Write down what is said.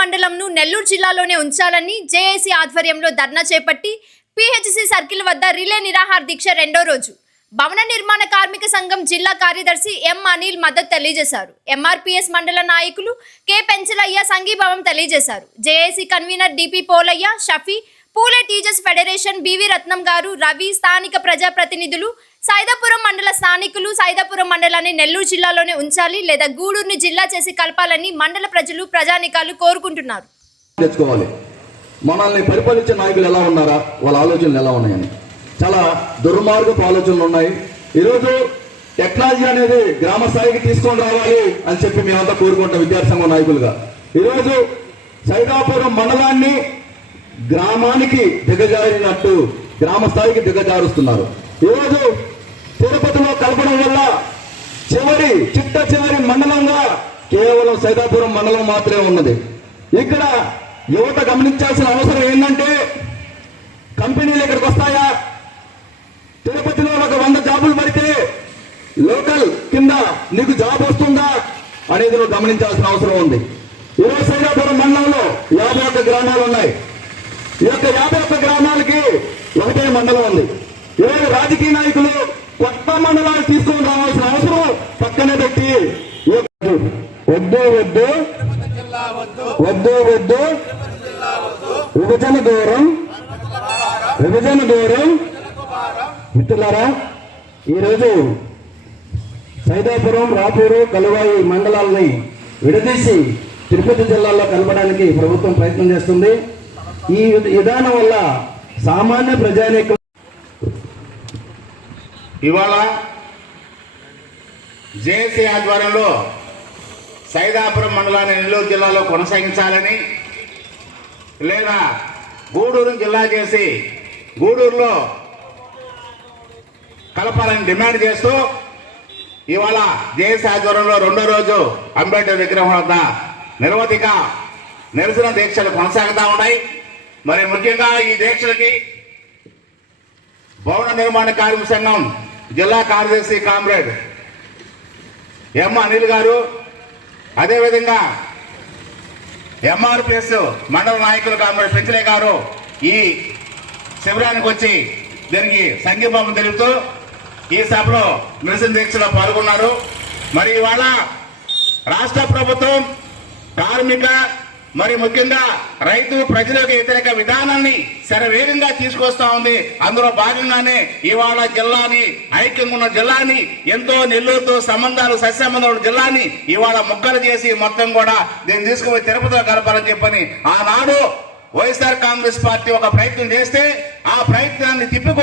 మండలంను నెల్లూరు జిల్లాలోనే ఉంచాలని జేఏసీ ఆధ్వర్యంలో ధర్నా చేపట్టి పిహెచ్సి సర్కిల్ వద్ద రిలే నిరాహార దీక్ష రెండో రోజు. భవన నిర్మాణ కార్మిక సంఘం జిల్లా కార్యదర్శి ఎం అనిల్ మద్దతు తెలియజేశారు. ఎంఆర్పిఎస్ మండల నాయకులు కె పెంచలయ్య సంఘీభావం తెలియజేశారు. JAC convener DP Polaiah Shafi Phule teachers federation BV Ratnam garu Ravi స్థానిక ప్రజాప్రతినిధులు సైదాపురం మండల స్థానికులు సైదాపురం మండలాన్ని నెల్లూరు జిల్లాలోనే ఉంచాలి లేదా గూడూరుని జిల్లా చేసి కలపాలని మండల ప్రజలు ప్రజానికాలు కోరుకుంటున్నారు. తెచ్చుకోవాలి. మనల్ని పరిపాలించే నాయకులు ఎలా ఉన్నారా? వాళ్ళ ఆలోచనలు ఎలా ఉన్నాయని. చాలా దుర్మార్గపు ఆలోచనలు ఉన్నాయి. ఈరోజు టెక్నాలజీ అనేది గ్రామ స్థాయికి తీసుకొని రావాలి అని చెప్పి మేమంతా కోరుకుంటాం విద్యార్థి సంఘం నాయకులుగా. ఈరోజు సైదాపురం మండలాన్ని గ్రామానికి దిగజారినట్టు గ్రామ స్థాయికి దిగజారుస్తున్నారు. ఈరోజు తిరుపతిలో కలపడం వల్ల చివరి చిట్ట చివరి మండలంగా కేవలం సైదాపురం మండలం మాత్రమే ఉన్నది. ఇక్కడ యువత గమనించాల్సిన అవసరం ఏంటంటే కంపెనీలు ఇక్కడికి వస్తాయా? తిరుపతిలో ఒక వంద జాబులు పడితే లోకల్ కింద నీకు జాబ్ వస్తుందా అనేది నువ్వు గమనించాల్సిన అవసరం ఉంది. ఈరోజు సైదాపురం మండలంలో యాభై ఒక్క గ్రామాలు ఉన్నాయి. ఈ యొక్క యాభై ఒక్క గ్రామాలకి ఒకటే మండలం ఉంది. ఈరోజు రాజకీయ నాయకులు కొత్త మండలాలు తీసుకొని రావాల్సిన అవసరం పక్కనే పెట్టి వద్దు వద్దు. వద్దు వద్దు. విభజన దూరం విభజన దూరం మిత్రులారా ఈరోజు సైదాపురం రాపూరు కలువాయి మండలాలని విడదీసి తిరుపతి జిల్లాలో కలపడానికి ప్రభుత్వం ప్రయత్నం చేస్తుంది. ఈ విధానం వల్ల సామాన్య ప్రజానేక ఇవాళ జేఏసీ ఆధ్వర్యంలో సైదాపురం మండలాన్ని నెల్లూరు జిల్లాలో కొనసాగించాలని లేదా గూడూరు జిల్లా చేసి గూడూరులో కలపాలని డిమాండ్ చేస్తూ ఇవాళ జేఏసీ ఆధ్వర్యంలో రెండో రోజు అంబేద్కర్ విగ్రహం వద్ద నిరవధిక నిరసన దీక్షలు కొనసాగుతా ఉన్నాయి. మరి ముఖ్యంగా ఈ దీక్షలకి భవన నిర్మాణ కార్మిక సంఘం జిల్లా కార్యదర్శి కామ్రేడ్ ఎం అనిల్ గారు అదేవిధంగా ఎంఆర్పిఎస్ మండల నాయకులు కామ్రేడ్ పెంచలే గారు ఈ శిబిరానికి వచ్చి దీనికి సంఘీభావం తెలుపుతూ ఈ సభలో నిరసన దీక్షలో పాల్గొన్నారు. మరి ఇవాళ రాష్ట్ర ప్రభుత్వం కార్మిక మరి ముఖ్యంగా రైతు ప్రజలకు వ్యతిరేక విధానాన్ని శరవేగంగా తీసుకొస్తా ఉంది. అందులో భాగంగానే ఇవాళ జిల్లాని ఐక్యంగా ఉన్న జిల్లాని ఎంతో నెల్లూరుతో సంబంధాలు సత్సంబంధాలు ఉన్న జిల్లాని ఇవాళ ముక్కలు చేసి మొత్తం కూడా దీన్ని తీసుకుపోయి తిరుపతిలో కలపాలని చెప్పని ఆనాడు వైఎస్ఆర్ కాంగ్రెస్ పార్టీ ఒక ప్రయత్నం చేస్తే ఆ ప్రయత్నాన్ని తిప్పికొ